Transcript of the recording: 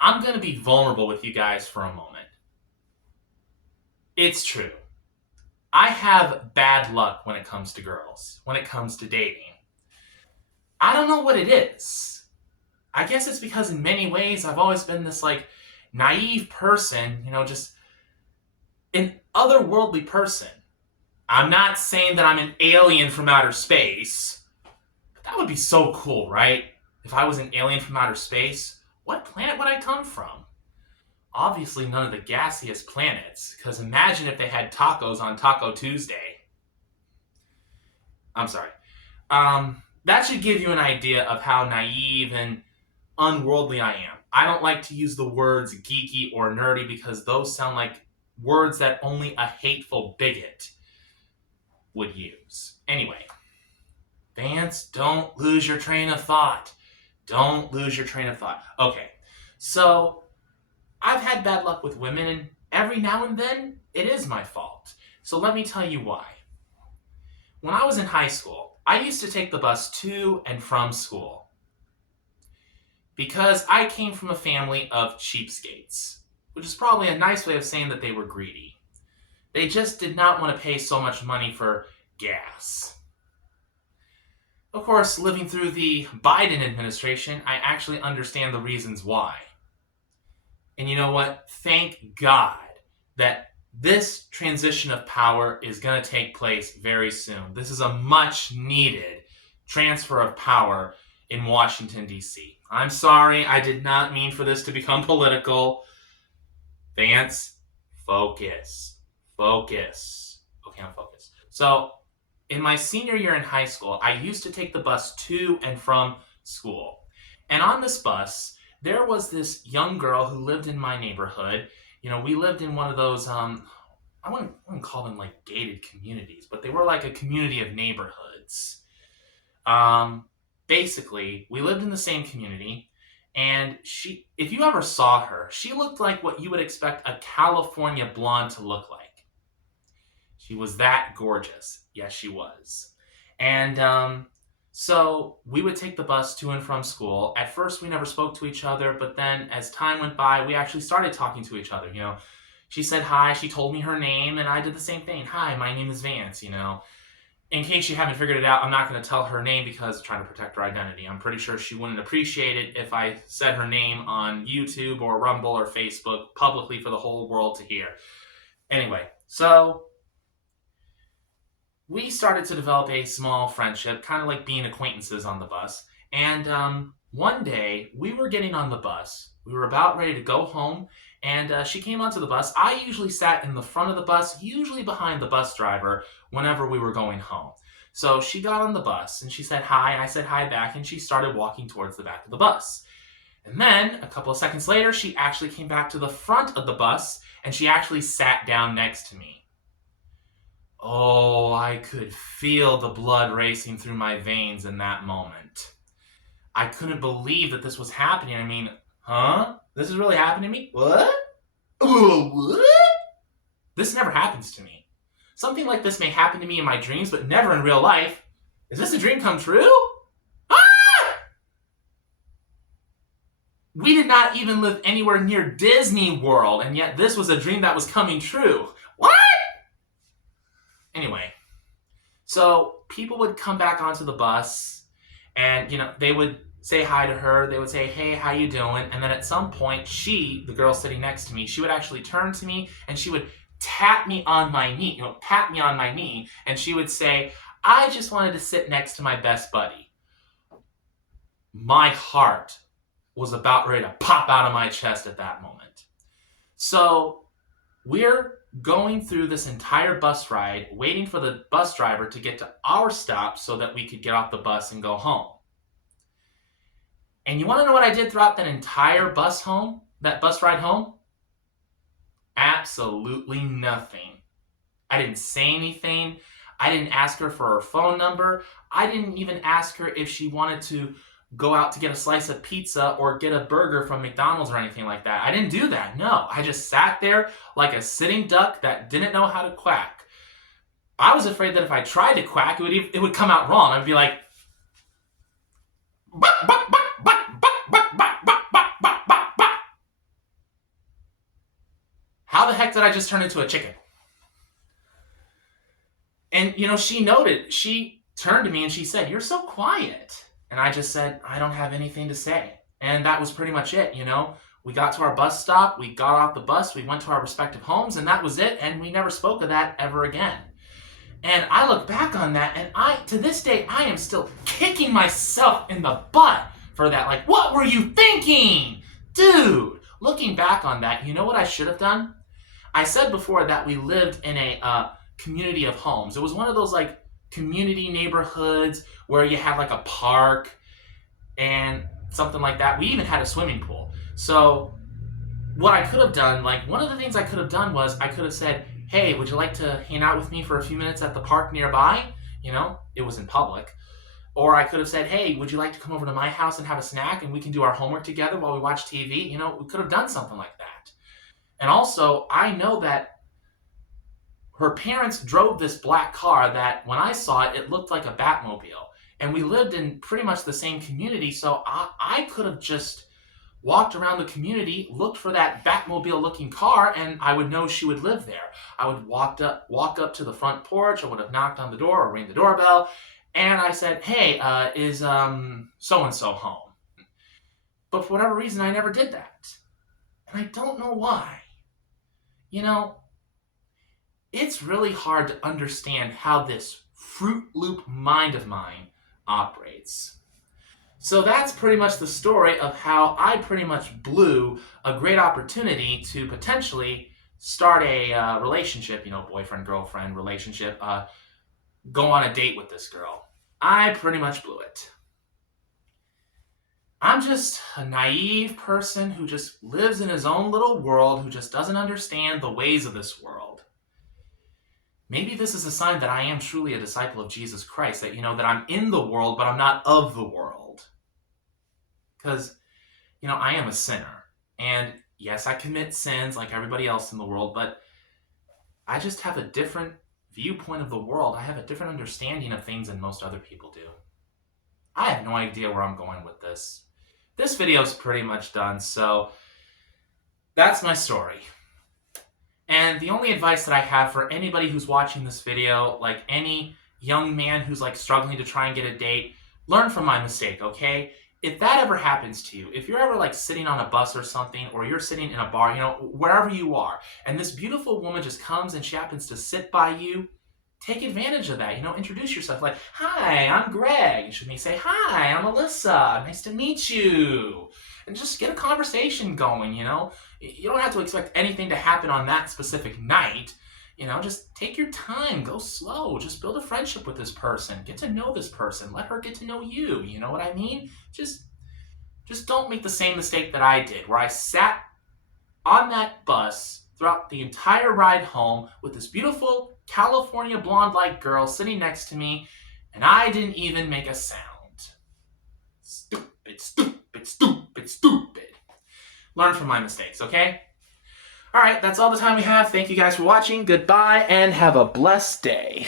I'm going to be vulnerable with you guys for a moment. It's true. I have bad luck when it comes to girls, when it comes to dating. I don't know what it is. I guess it's because in many ways I've always been this naive person, just an otherworldly person. I'm not saying that I'm an alien from outer space, but that would be so cool, right? If I was an alien from outer space, what planet would I come from? Obviously, none of the gaseous planets, because imagine if they had tacos on Taco Tuesday. I'm sorry. That should give you an idea of how naive and unworldly I am. I don't like to use the words geeky or nerdy because those sound like words that only a hateful bigot would use. Anyway, Vance, don't lose your train of thought. Don't lose your train of thought. Okay, so I've had bad luck with women, and every now and then it is my fault. So let me tell you why. When I was in high school, I used to take the bus to and from school because I came from a family of cheapskates, which is probably a nice way of saying that they were greedy. They just did not want to pay so much money for gas. Of course, living through the Biden administration, I actually understand the reasons why. And you know what? Thank God that this transition of power is going to take place very soon. This is a much needed transfer of power in Washington, D.C. I'm sorry, I did not mean for this to become political. Vance, focus. Focus. Okay, I'm focused. So, in my senior year in high school, I used to take the bus to and from school. And on this bus, there was this young girl who lived in my neighborhood. We lived in one of those, I wouldn't call them like gated communities, but they were like a community of neighborhoods. Basically, we lived in the same community, and if you ever saw her, she looked like what you would expect a California blonde to look like. She was that gorgeous. Yes, she was. And so we would take the bus to and from school. At first, we never spoke to each other, but then as time went by, we actually started talking to each other. She said hi, she told me her name, and I did the same thing. Hi, my name is Vance. In case you haven't figured it out, I'm not going to tell her name because I'm trying to protect her identity. I'm pretty sure she wouldn't appreciate it if I said her name on YouTube or Rumble or Facebook publicly for the whole world to hear. Anyway, so we started to develop a small friendship, kind of like being acquaintances on the bus. And one day, we were getting on the bus. We were about ready to go home, and she came onto the bus. I usually sat in the front of the bus, usually behind the bus driver, whenever we were going home. So she got on the bus, and she said hi. I said hi back, and she started walking towards the back of the bus. And then, a couple of seconds later, she actually came back to the front of the bus, and she actually sat down next to me. Oh, I could feel the blood racing through my veins in that moment. I couldn't believe that this was happening. I mean, huh? This is really happening to me? What? What? This never happens to me. Something like this may happen to me in my dreams, but never in real life. Is this a dream come true? Ah! We did not even live anywhere near Disney World, and yet this was a dream that was coming true. What? Anyway, so people would come back onto the bus, and they would say hi to her. They would say, "Hey, how you doing?" And then at some point, the girl sitting next to me, she would actually turn to me and she would tap me on my knee, pat me on my knee, and she would say, "I just wanted to sit next to my best buddy." My heart was about ready to pop out of my chest at that moment. So we're going through this entire bus ride, waiting for the bus driver to get to our stop so that we could get off the bus and go home. And you want to know what I did throughout that entire bus ride home? Absolutely nothing. I didn't say anything. I didn't ask her for her phone number. I didn't even ask her if she wanted to go out to get a slice of pizza or get a burger from McDonald's or anything like that. I didn't do that. No, I just sat there like a sitting duck that didn't know how to quack. I was afraid that if I tried to quack, it would come out wrong. I'd be like, "Buck, buck, buck, buck, buck, buck, buck, buck, buck, buck, buck, buck." heck did I just turn into a chicken? And, she noted, she turned to me and she said, "You're so quiet." And I just said, "I don't have anything to say." And that was pretty much it, We got to our bus stop, we got off the bus, we went to our respective homes, and that was it, and we never spoke of that ever again. And I look back on that, and to this day, I am still kicking myself in the butt for that. Like, what were you thinking? Dude, looking back on that, you know what I should have done? I said before that we lived in a community of homes. It was one of those like community neighborhoods where you had like a park and something like that. We even had a swimming pool. So what I could have done, like one of the things I could have done was I could have said, "Hey, would you like to hang out with me for a few minutes at the park nearby?" It was in public. Or I could have said, "Hey, would you like to come over to my house and have a snack and we can do our homework together while we watch TV?" We could have done something like that. And also, I know that her parents drove this black car that when I saw it, it looked like a Batmobile. And we lived in pretty much the same community, so I could have just walked around the community, looked for that Batmobile-looking car, and I would know she would live there. I would walk up to the front porch, I would have knocked on the door or rang the doorbell, and I said, "Hey, is so-and-so home?" But for whatever reason, I never did that. And I don't know why. It's really hard to understand how this Fruit Loop mind of mine operates. So that's pretty much the story of how I pretty much blew a great opportunity to potentially start a relationship, boyfriend-girlfriend relationship, go on a date with this girl. I pretty much blew it. I'm just a naive person who just lives in his own little world, who just doesn't understand the ways of this world. Maybe this is a sign that I am truly a disciple of Jesus Christ, that, that I'm in the world, but I'm not of the world. Because, I am a sinner. And yes, I commit sins like everybody else in the world, but I just have a different viewpoint of the world. I have a different understanding of things than most other people do. I have no idea where I'm going with this. This video is pretty much done, so that's my story. And the only advice that I have for anybody who's watching this video, like any young man who's like struggling to try and get a date, learn from my mistake, okay? If that ever happens to you, if you're ever like sitting on a bus or something, or you're sitting in a bar, wherever you are, and this beautiful woman just comes and she happens to sit by you, take advantage of that. Introduce yourself like, "Hi, I'm Greg." And she may say, "Hi, I'm Alyssa. Nice to meet you." And just get a conversation going, You don't have to expect anything to happen on that specific night. Just take your time, go slow, just build a friendship with this person, get to know this person, let her get to know you, you know what I mean? Just don't make the same mistake that I did, where I sat on that bus throughout the entire ride home with this beautiful California blonde-like girl sitting next to me, and I didn't even make a sound. Stupid, stupid, stupid, stupid. Learn from my mistakes, okay? All right, that's all the time we have. Thank you guys for watching. Goodbye, and have a blessed day.